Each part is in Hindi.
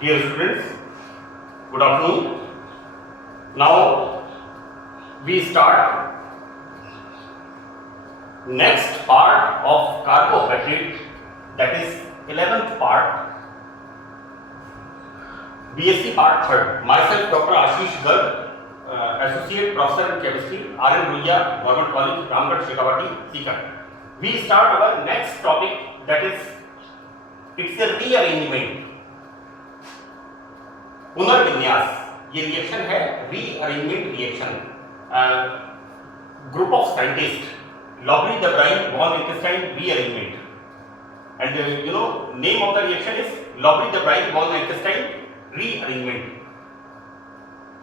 Dear students, good afternoon. Now we start next part of carbohydrate, that is 11th part, BSc part 3rd. Myself Dr. Ashish Garg, Associate Professor in Chemistry, R.N. Ruia, Government College, Ramgarh, Shekhawati, Sikar. We start our next topic, that is it's a rearrangement. पुनर्विन्यास, ये रिएक्शन है rearrangement reaction. Group of scientist Lobry de Bruyn van Ekenstein rearrangement, and name of the reaction is Lobry de Bruyn van Ekenstein rearrangement.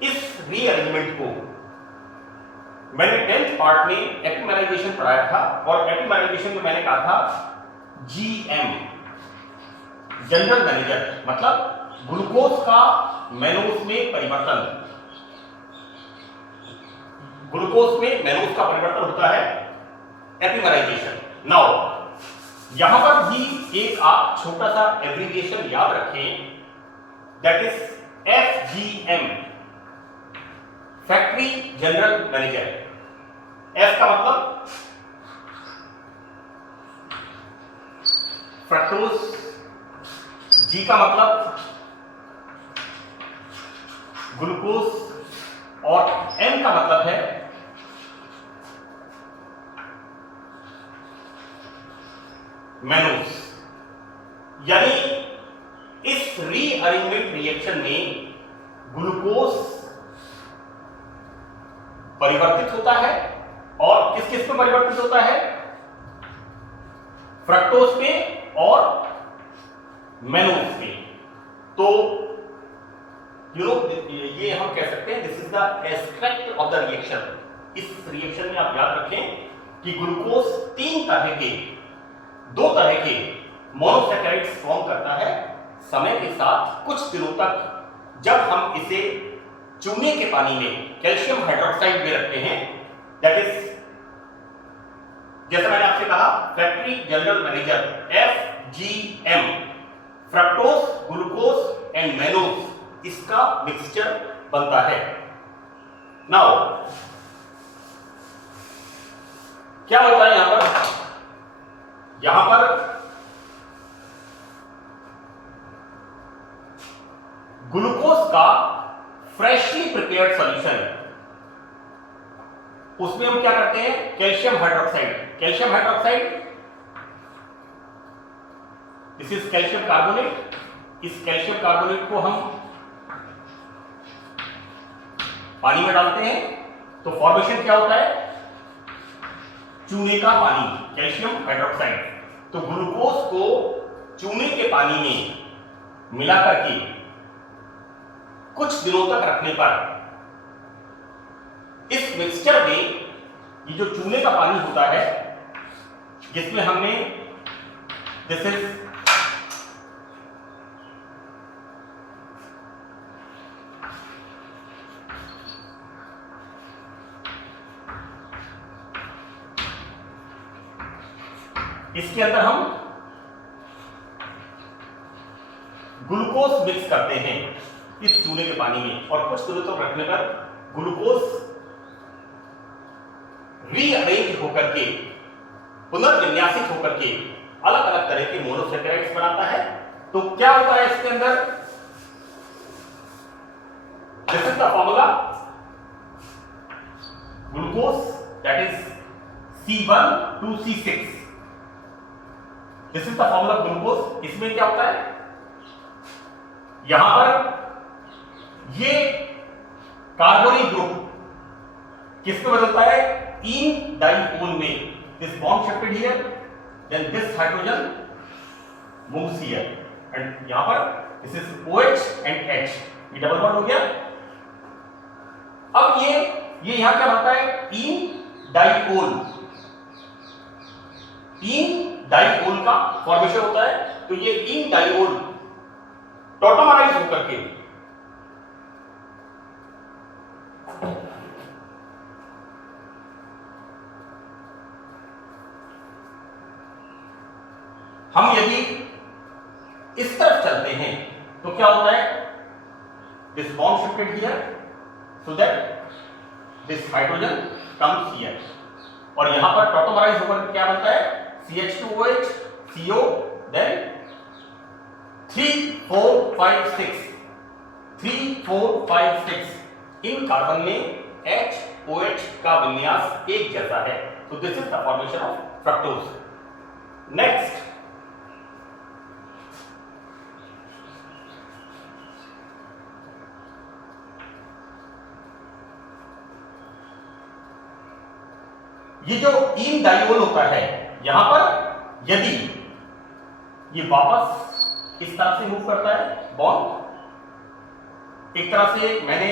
इस रीअरेंजमेंट को मैंने 10th पार्ट में एपिमेराइजेशन पढ़ाया था, और एपिमेराइजेशन में मैंने कहा था जीएम, जनरल मैनेजर, मतलब ग्लूकोज का मैनोज में परिवर्तन. ग्लूकोज में मैनोज का परिवर्तन होता है एपिमेराइजेशन. नाउ यहां पर भी एक आप छोटा सा एब्रिविएशन याद रखें, that is FGM, factory general manager. F का मतलब फ्रक्टोज, जी का मतलब ग्लूकोज, और एम का मतलब है मैनोज. यानी इस रीअरेंजमेंट रिएक्शन में ग्लूकोज परिवर्तित होता है, और किस किस में परिवर्तित होता है? फ्रक्टोज में और मैनोज में. तो ये हम कह सकते हैं this is the extract of the reaction. इस रिएक्शन में आप याद रखें कि ग्लूकोज दो तरह के मोनोसैकेराइड्स फॉर्म करता है समय के साथ. कुछ दिनों तक जब हम इसे चूने के पानी में कैल्शियम हाइड्रोक्साइड में रखते हैं, दैट इज जैसे मैंने आपसे कहा factory general manager FGM, fructose, glucose and mannose, इसका मिक्सचर बनता है. नाउ क्या होता है यहां पर ग्लूकोज का फ्रेशली प्रिपेयर्ड सॉल्यूशन, उसमें हम क्या करते हैं? Calcium hydroxide. Calcium hydroxide, this is calcium carbonate. इस कैल्शियम कार्बोनेट को हम पानी में डालते हैं, तो फॉर्मेशन क्या होता है? चूने का पानी, कैल्शियम हाइड्रोक्साइड. तो ग्लूकोज को चूने के पानी में मिलाकर के कुछ दिनों तक रखने पर इस मिक्सचर में ये जो चूने का पानी होता है, जिसमें हमने दिस इज इसके अंदर हम ग्लूकोज मिक्स करते हैं इस चूने के पानी में, और कुछ दिनों तक रखने पर ग्लूकोज रीअरेंज होकर के, पुनर्विन्यासित होकर के अलग अलग तरह के मोनोसैकेराइड्स बनाता है. तो क्या होता है इसके अंदर? This is the formula glucose, that is C1-C6. This is the formula glucose. इसमें क्या होता है? यहां पर ये कार्बोनिल ग्रुप किस में बदलता है? इन डाइपोल में. This bond shifted here, then this hydrogen moves here, and यहां पर this is OH and H, ये डबल बॉन्ड हो गया. अब ये यहां क्या बनता है? इन डाइपोल. इन डाइपोल का फॉर्मेशन होता है. तो ये इन डाइपोल टॉटोमराइज होकर के हम यदि इस तरफ चलते हैं तो क्या होता है, this bond shifted here so that this hydrogen comes here, और यहां पर टॉटोमराइज होकर क्या बनता है, CH2OH CO, देन 3 4 5 6 3 4 5 6 इन कार्बन में HOH का विन्यास एक जैसा है, तो this is the formation of fructose. Next, ये जो इन डाइओल होता है, यहां पर यदि ये वापस इस तरह से मूव करता है बॉन्ड, एक तरह से मैंने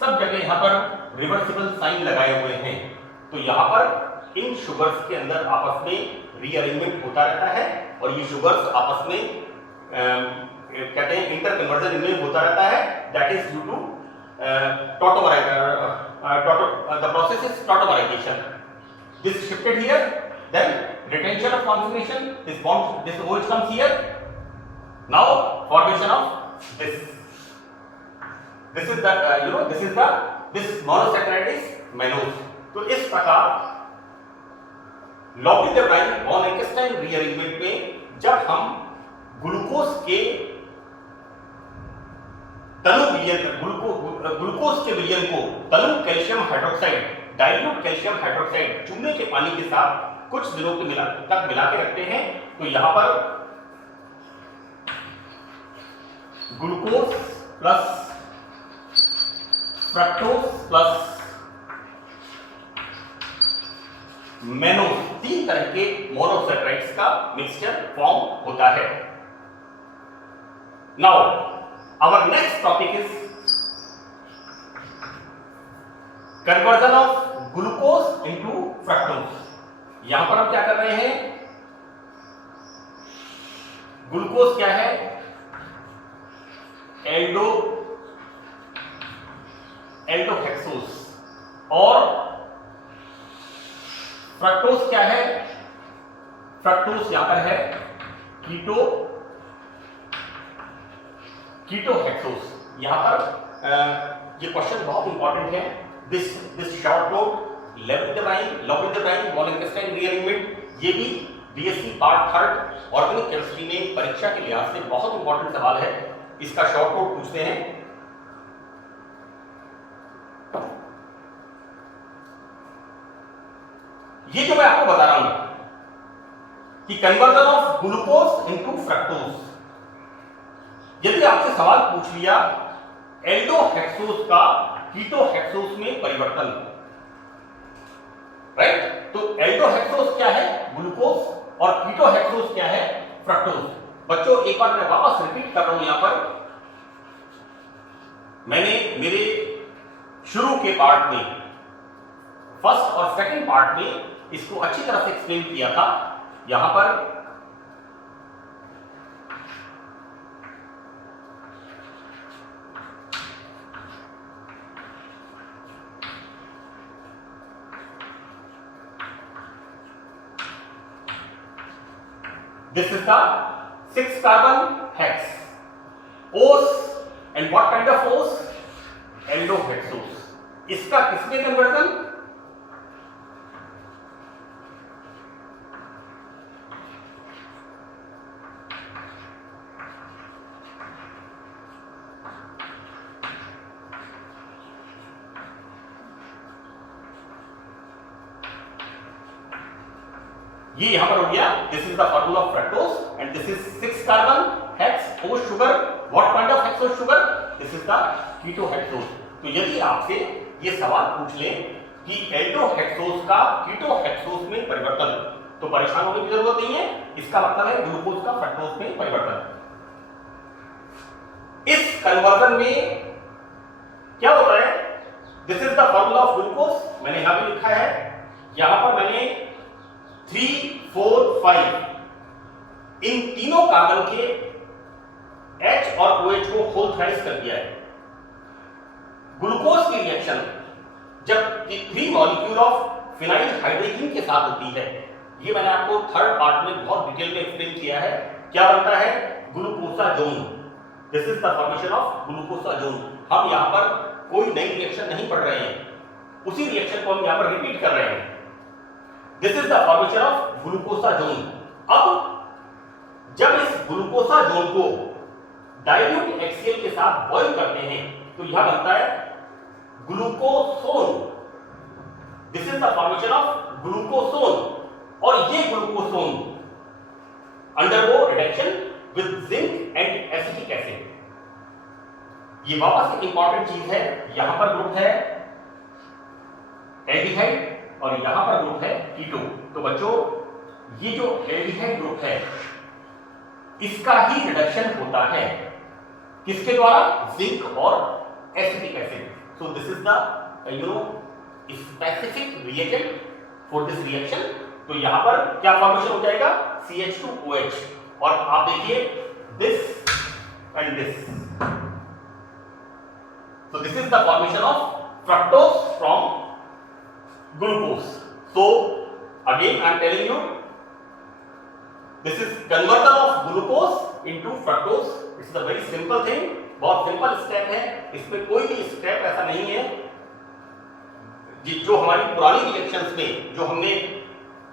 सब जगह यहां पर रिवर्सिबल साइन लगाए हुए हैं, तो यहां पर इन शुगर्स के अंदर आपस में रीअरेंजमेंट होता रहता है, और ये शुगर्स आपस में कहते हैं इंटर कन्वर्जन इनमें होता रहता है, that is due to the process is tautomerization. This shifted here, then retention of configuration, this bond, this OH comes here, now formation of this is the this monosaccharide is mannose। तो इस प्रकार लॉबरी-द-ब्राइन वॉन लैंकेस्टाइन रीअरेंजमेंट में जब हम ग्लूकोज के तनु विलयन ग्लूकोज के विलयन को तनु calcium hydroxide dilute calcium hydroxide चूने के पानी के साथ कुछ दिनों के तक मिला के रखते हैं, तो यहां पर glucose plus fructose plus mannose, तीन तरह के मोनोसैकराइड्स का मिक्सचर फॉर्म होता है। Now our next topic is conversion of glucose into fructose. यहां पर हम क्या कर रहे हैं, ग्लूकोज क्या है, एल्डोहेक्सोज, और फ्रक्टोज क्या है, फ्रक्टोज यहां पर है कीटोहेक्सोज। यहां पर ये क्वेश्चन बहुत इंपॉर्टेंट है, this short note Lobry de Bruyn van Ekenstein rearrangement, ये भी बीएससी पार्ट 3 ऑर्गेनिक केमिस्ट्री में परीक्षा के लिहाज से बहुत इंपॉर्टेंट सवाल है, इसका शॉर्ट नोट पूछते हैं। ये जो मैं आपको बता रहा हूं कि conversion of glucose into fructose, यदि आपसे सवाल पूछ लिया एल्डोहेक्सोज का कीटोहेक्सोज में परिवर्तन, राइट, तो एल्डोहेक्सोज क्या है, ग्लूकोज, और कीटोहेक्सोज क्या है, फ्रक्टोज। बच्चों एक बार मैं वापस रिपीट कर रहा हूं, यहां पर मैंने मेरे शुरू के पार्ट में फर्स्ट और सेकंड पार्ट में इसको अच्छी तरह से एक्सप्लेन किया था। यहां पर this is the 6 carbon hex OS, and what kind of OS, aldohexose. इसका किसमें कन्वर्जन, ये यहां पर हो गया, this is the formula of fructose and this is 6 carbon hex O sugar, what kind of hexose sugar, this is the ketohexose. तो यदि आपसे ये सवाल पूछ लें कि एल्डोहेक्सोज का कीटोहेक्सोज में परिवर्तन, तो परेशान होने की जरूरत नहीं है, इसका मतलब है ग्लूकोज का फ्रक्टोज में परिवर्तन। इस कन्वर्जन में क्या होता है, this is the formula of glucose, मैंने यहां पे लिखा है, यहां पर मैंने 3 4 5 इन तीनों कार्बन के H और OH को होल थ्राइस कर दिया है। ग्लूकोज की रिएक्शन जब 3 मॉलिक्यूल ऑफ फिनाइल हाइड्रोजन के साथ होती है, ये मैंने आपको थर्ड पार्ट में बहुत डिटेल में एक्सप्लेन किया है, क्या बनता है, glucosazone. This is the formation of glucosazone. हम यहाँ पर कोई नई रिएक्शन नहीं पढ़ रहे हैं, उसी रिएक्शन को हम यहाँ पर रिपीट कर रहे हैं। This is the formation of glucosazone. अब जब इस ग्लूकोसाजोन को डाइल्यूट HCl के साथ बॉयल करते हैं तो यह बनता है glucosone. This is the formation of glucosone. और ये glucosone undergo reduction with zinc and acetic acid. ये वापस एक इंपॉर्टेंट चीज है, यहां पर ग्रुप है एल्डिहाइड और यहां पर ग्रुप है कीटो। तो बच्चों ये जो एल्डिहाइड ग्रुप है इसका ही रिडक्शन होता है किसके द्वारा? जिंक और acetic acid. So this is the specific reagent for this reaction. तो यहां पर क्या फॉर्मेशन हो जाएगा? CH2OH। और आप देखिए this and this. So this is the formation of fructose from glucose. So again I am telling you, this is conversion of glucose into fructose. It's a very simple thing. बहुत सिंपल स्टेप है, इसमें कोई भी स्टेप ऐसा नहीं है जो हमारी पुरानी रिएक्शंस में, जो हमने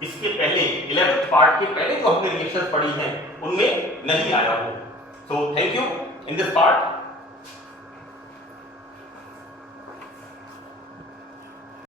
इसके पहले 11th पार्ट के पहले जो हमने रिएक्शंस पढ़ी हैं उनमें नहीं आया हो। So thank you in this part.